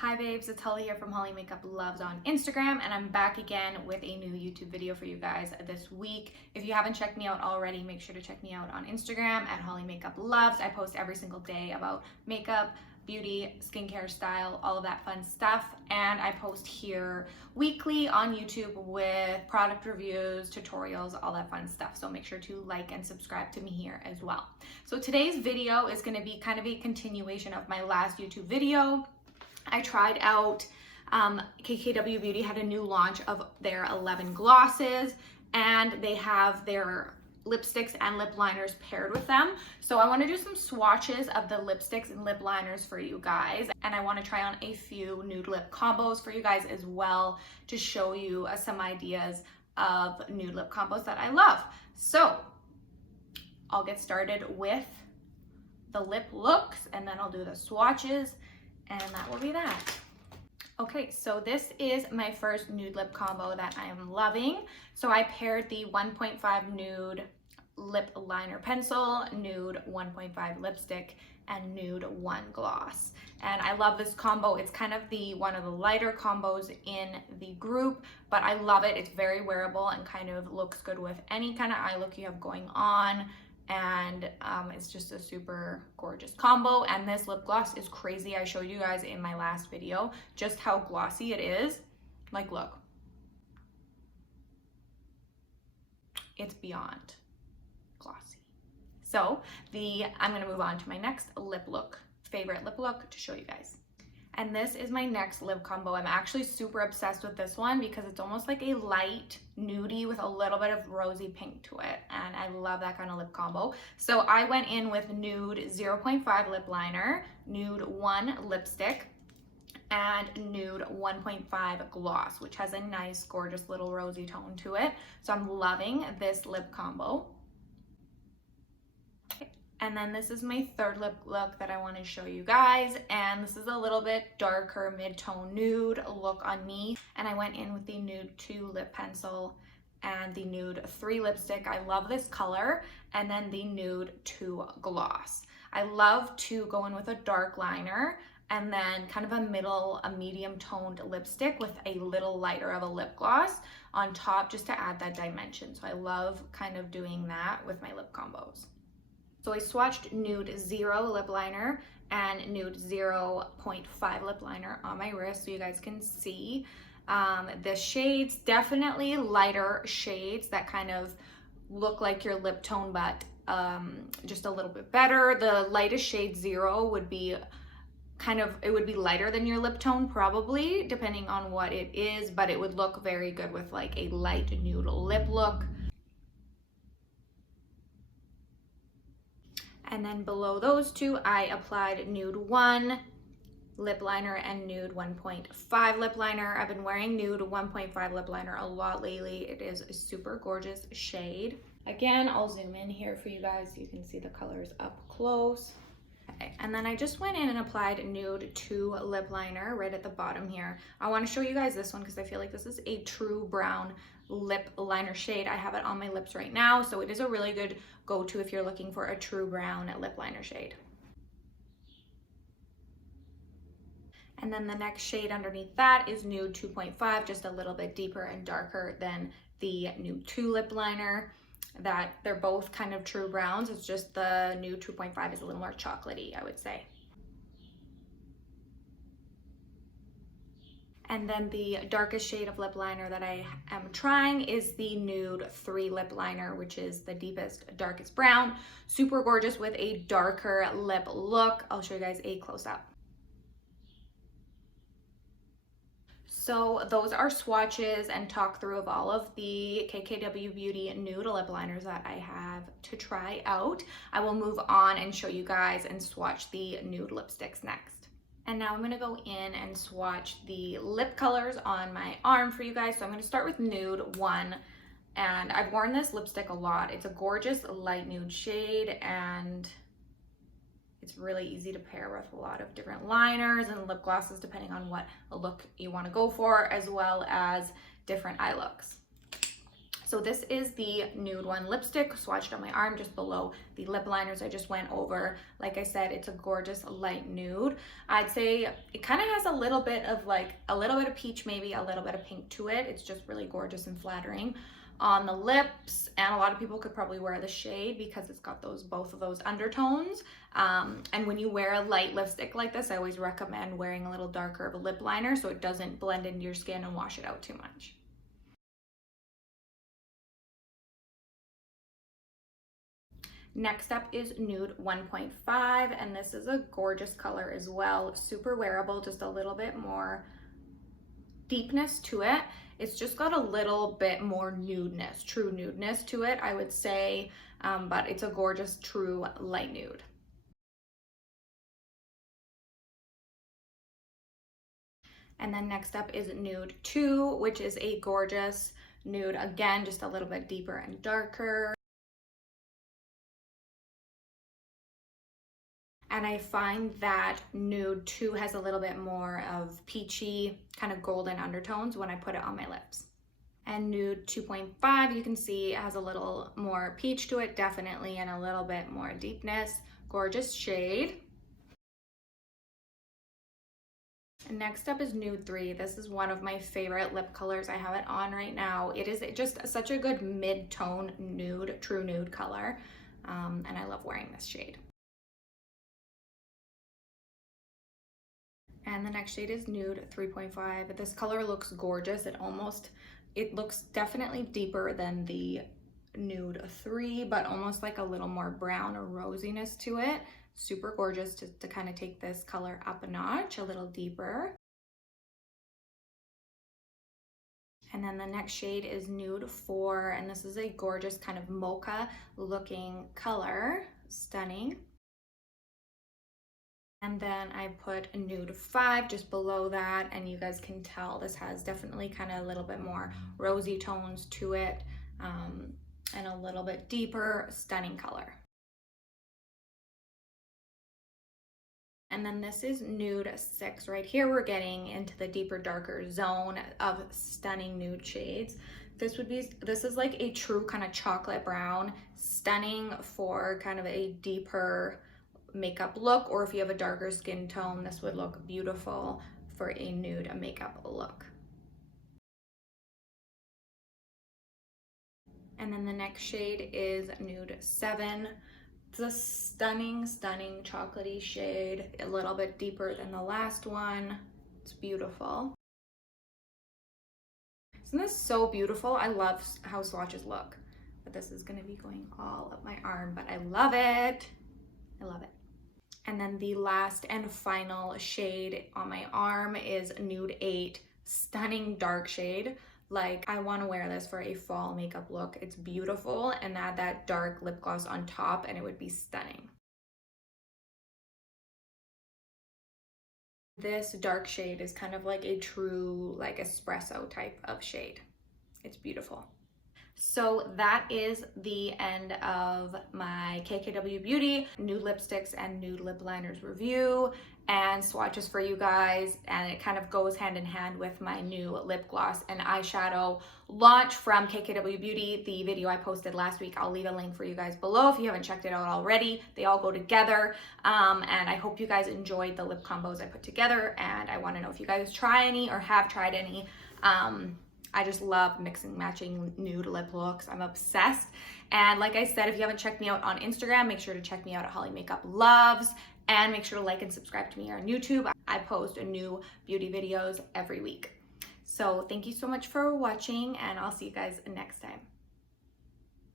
Hi babes, it's Holly here from Holly Makeup Loves on Instagram, and I'm back again with a new YouTube video for you guys this week. If you haven't checked me out already, make sure to check me out on Instagram at Holly Makeup Loves. I post every single day about makeup, beauty, skincare, style, all of that fun stuff. And I post here weekly on YouTube with product reviews, tutorials, all that fun stuff. So make sure to like and subscribe to me here as well. So today's video is going to be kind of a continuation of my last YouTube video. I tried out KKW Beauty had a new launch of their 11 glosses, and they have their lipsticks and lip liners paired with them. So I want to do some swatches of the lipsticks and lip liners for you guys, and I want to try on a few nude lip combos for you guys as well to show you some ideas of nude lip combos that I love. So I'll get started with the lip looks, and then I'll do the swatches, and that will be that. Okay, so this is my first nude lip combo that I am loving. So I paired the 1.5 nude lip liner pencil, nude 1.5 lipstick, and nude 1 gloss. And I love this combo. It's kind of one of the lighter combos in the group, but I love it. It's very wearable and kind of looks good with any kind of eye look you have going on. And it's just a super gorgeous combo. And this lip gloss is crazy. I showed you guys in my last video just how glossy it is. Like, look, it's beyond glossy. So I'm gonna move on to my next favorite lip look to show you guys. And this is my next lip combo. I'm actually super obsessed with this one because it's almost like a light nudie with a little bit of rosy pink to it. And I love that kind of lip combo. So I went in with nude 0.5 lip liner, nude 1 lipstick, and nude 1.5 gloss, which has a nice, gorgeous little rosy tone to it. So I'm loving this lip combo. And then this is my third lip look that I want to show you guys. And this is a little bit darker mid-tone nude look on me. And I went in with the nude 2 lip pencil and the nude 3 lipstick. I love this color. And then the nude 2 gloss. I love to go in with a dark liner and then kind of a medium toned lipstick with a little lighter of a lip gloss on top just to add that dimension. So I love kind of doing that with my lip combos. So I swatched nude 0 lip liner and nude 0.5 lip liner on my wrist so you guys can see the shades. Definitely lighter shades that kind of look like your lip tone, but just a little bit better. The lightest shade 0 would be it would be lighter than your lip tone probably, depending on what it is, but it would look very good with like a light nude lip look. And then below those two, I applied nude 1 lip liner and nude 1.5 lip liner. I've been wearing nude 1.5 lip liner a lot lately. It is a super gorgeous shade. Again, I'll zoom in here for you guys so you can see the colors up close. Okay, and then I just went in and applied nude 2 lip liner right at the bottom here. I want to show you guys this one because I feel like this is a true brown lip liner shade. I have it on my lips right now, so it is a really good go-to if you're looking for a true brown lip liner shade. And then the next shade underneath that is nude 2.5, just a little bit deeper and darker than the nude 2 lip liner. That they're both kind of true browns. It's just the nude 2.5 is a little more chocolatey, I would say. And then the darkest shade of lip liner that I am trying is the nude 3 lip liner, which is the deepest, darkest brown. Super gorgeous with a darker lip look. I'll show you guys a close-up. So those are swatches and talk through of all of the KKW Beauty nude lip liners that I have to try out. I will move on and show you guys and swatch the nude lipsticks next. And now I'm gonna go in and swatch the lip colors on my arm for you guys. So I'm gonna start with nude 1, and I've worn this lipstick a lot. It's a gorgeous light nude shade, and it's really easy to pair with a lot of different liners and lip glosses depending on what look you wanna go for, as well as different eye looks. So this is the nude one lipstick swatched on my arm just below the lip liners I just went over. Like I said, it's a gorgeous light nude. I'd say it kind of has a little bit of peach, maybe a little bit of pink to it. It's just really gorgeous and flattering on the lips, and a lot of people could probably wear the shade because it's got both of those undertones. And when you wear a light lipstick like this, I always recommend wearing a little darker of a lip liner so it doesn't blend into your skin and wash it out too much. Next up is Nude 1.5, and this is a gorgeous color as well. Super wearable, just a little bit more deepness to it. It's just got a little bit more nudeness, true nudeness to it, I would say, but it's a gorgeous, true light nude. And then next up is Nude 2, which is a gorgeous nude, again, just a little bit deeper and darker. And I find that Nude 2 has a little bit more of peachy, kind of golden undertones when I put it on my lips. And Nude 2.5, you can see, has a little more peach to it, definitely, and a little bit more deepness. Gorgeous shade. And next up is Nude 3. This is one of my favorite lip colors. I have it on right now. It is just such a good mid-tone nude, true nude color, and I love wearing this shade. And the next shade is Nude 3.5. This color looks gorgeous. It looks definitely deeper than the Nude 3, but almost like a little more brown or rosiness to it. Super gorgeous to kind of take this color up a notch, a little deeper. And then the next shade is Nude 4, and this is a gorgeous kind of mocha looking color. Stunning. And then I put a Nude 5 just below that, and you guys can tell this has definitely kind of a little bit more rosy tones to it, and a little bit deeper, stunning color. And then this is Nude 6. Right here we're getting into the deeper, darker zone of stunning nude shades. This is like a true kind of chocolate brown, stunning for kind of a deeper makeup look, or if you have a darker skin tone, this would look beautiful for a nude makeup look. And then the next shade is Nude 7. It's a stunning, stunning chocolatey shade, a little bit deeper than the last one. It's beautiful. Isn't this so beautiful? I love how swatches look, but this is gonna be going all up my arm, but I love it. I love it. And then the last and final shade on my arm is Nude 8, stunning dark shade. Like, I want to wear this for a fall makeup look. It's beautiful, and add that dark lip gloss on top and it would be stunning. This dark shade is kind of like a true like espresso type of shade. It's beautiful. So that is the end of my KKW Beauty nude lipsticks and nude lip liners review and swatches for you guys, and it kind of goes hand in hand with my new lip gloss and eyeshadow launch from KKW Beauty, the video I posted last week. I'll leave a link for you guys below if you haven't checked it out already. They all go together, and I hope you guys enjoyed the lip combos I put together, and I want to know if you guys try any or have tried any. I just love mixing matching nude lip looks. I'm obsessed. And like I said, if you haven't checked me out on Instagram, make sure to check me out at Holly Makeup Loves, and make sure to like and subscribe to me here on YouTube. I post new beauty videos every week. So thank you so much for watching, and I'll see you guys next time.